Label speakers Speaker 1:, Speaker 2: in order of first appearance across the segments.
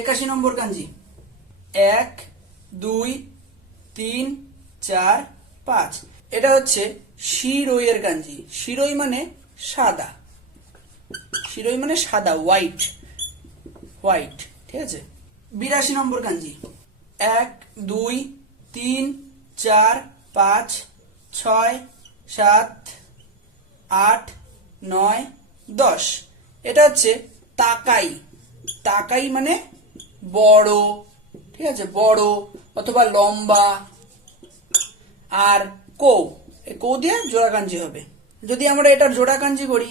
Speaker 1: একাশি নম্বর কাঞ্জি এক দুই তিন চার পাঁচ এটা হচ্ছে শিরোইয়ের কাঞ্জি শিরোই মানে সাদা শিরোই মানে সাদা হোয়াইট হোয়াইট ঠিক আছে বিরাশি নম্বর কাঞ্জি এক দুই তিন চার পাঁচ ছয় সাত আট নয় দশ এটা হচ্ছে তাকাই তাকাই মানে বড় ঠিক আছে বড় অথবা লম্বা আর কৌ কৌ দিয়ে জোড়া কাঞ্জি হবে যদি আমরা এটার জোড়া কাঞ্জি করি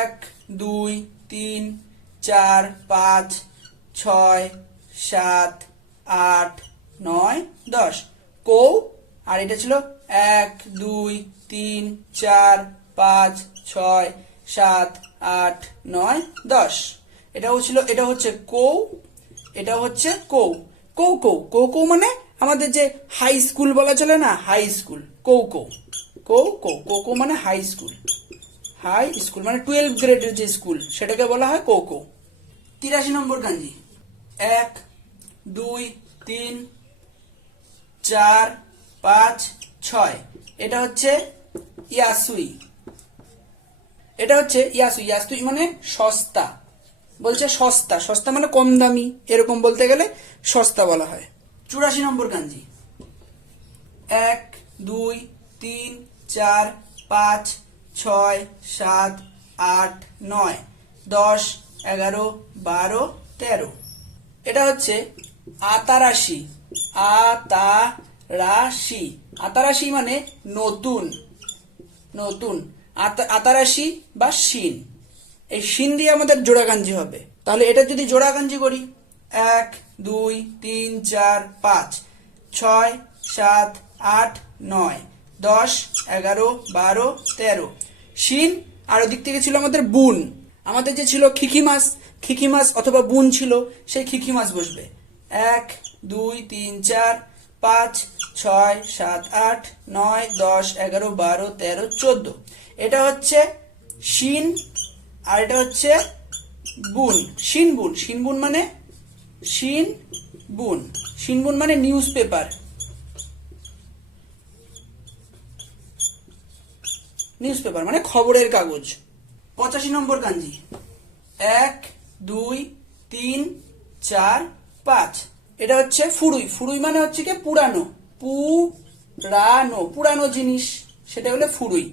Speaker 1: এক দুই তিন চার পাঁচ ছয় সাত আট নয় দশ কৌ আর এটা ছিল এক দুই তিন চার পাঁচ ছয় সাত আট নয় দশ এটাও ছিল এটা হচ্ছে কৌ এটা হচ্ছে কৌ কৌ কৌ কৌ কৌ মানে আমাদের যে হাই স্কুল বলা চলে না হাই স্কুল কৌ কৌ কৌ কৌ কৌ কৌ মানে হাই স্কুল হাই স্কুল মানে টুয়েলভ গ্রেডের যে স্কুল সেটাকে বলা হয় কৌ কৌ তিরাশি নম্বর গান্ধী এক দুই তিন চার পাঁচ ছয় এটা হচ্ছে ইয়াসুই এটা হচ্ছে ইয়াসুই ইয়াসুই মানে সস্তা বলছে সস্তা সস্তা মানে কম দামি এরকম বলতে গেলে সস্তা বলা হয় চুরাশি নম্বর কাঞ্জি এক দুই তিন চার পাঁচ ছয় সাত আট নয় দশ এগারো বারো তেরো এটা হচ্ছে আতারাশি আতারাশি আতারাশি মানে নতুন নতুন আতারাশি বা শিন এই সিন দিয়ে আমাদের জোড়াকাঞ্জি হবে তাহলে এটা যদি জোড়াকাঞ্জি করি এক দুই তিন চার পাঁচ ছয় সাত আট নয় দশ এগারো বারো তেরো সিন আর ওদিক থেকে ছিল আমাদের বুন আমাদের যে ছিল খিকি মাছ খিকি মাছ অথবা বুন ছিল সেই খিকি মাছ বসবে এক দুই তিন চার পাঁচ ছয় সাত আট নয় দশ এগারো বারো তেরো চোদ্দ এটা হচ্ছে শিন আর এটা হচ্ছে বুন শিন বুন শিন বুন মানে শিন বুন শিন বুন মানে নিউজ পেপার নিউজ পেপার মানে খবরের কাগজ পঁচাশি নম্বর কাঞ্জি এক দুই তিন চার পাঁচ এটা হচ্ছে ফুরুই ফুরুই মানে হচ্ছে কি পুরানো পু রানো পুরানো জিনিস সেটা হলে ফুরুই